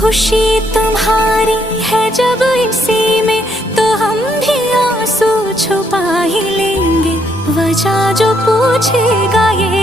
खुशी तुम्हारी है जब इसी में, तो हम भी आंसू छुपा ही लेंगे। वजह जो पूछेगा ये